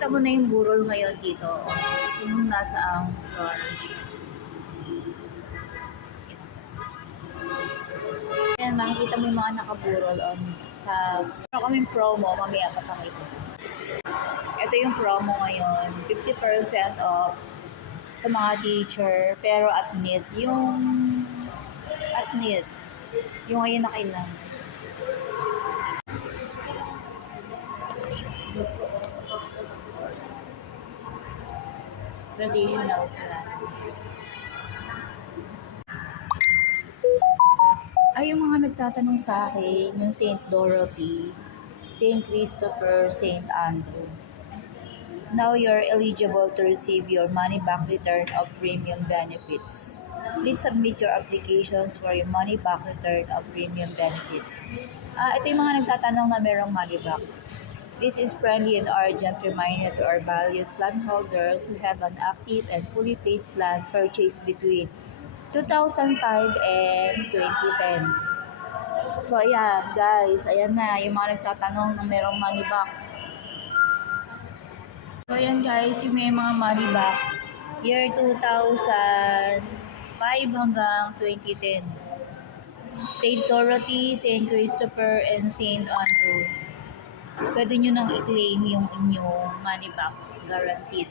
makikita mo na yung burol ngayon dito. Yung nasa ang floor. Ayan, makikita mo yung mga nakaburol on sa meron kaming promo, mamaya papakita. Ito yung promo ngayon, 50% off sa mga teacher, pero at need, yung ngayon na kailangan. Traditional plan. Ay, yung mga nagtatanong sa akin, yung St. Dorothy, St. Christopher, St. Andrew. Now you're eligible to receive your money back return of premium benefits. Please submit your applications for your money back return of premium benefits. Ito yung mga nagtatanong na merong money back. This is friendly and urgent reminder to our valued plan holders who have an active and fully paid plan purchased between 2005 and 2010. So ayan guys, ayan na yung mga nagtatanong na merong money back. So ayan guys, yung may mga money back year 2005 hanggang 2010. St. Dorothy, St. Christopher, and St. Andrew. Pwede nyo nang i-claim yung inyong money back guaranteed.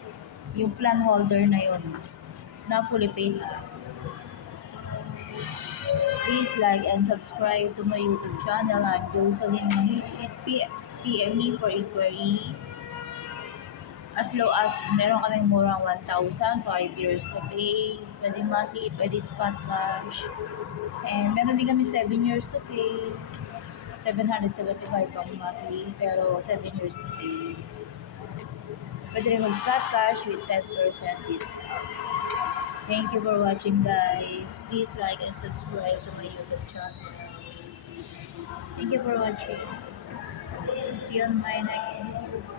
Yung plan holder na yun na fully paid. Please like and subscribe to my YouTube channel. I'm Jocelyn Mangilit. PM me for inquiry. As low as meron kaming murang 1,000, 5 years to pay. Pwede monthly, pwede spot cash. And meron din kami 7 years to pay. 775 pang monthly, pero 7 years to pay. Pwede rin mag-spot cash with 10% discount. Thank you for watching guys. Please like and subscribe to my YouTube channel. Thank you for watching. See you on my next video.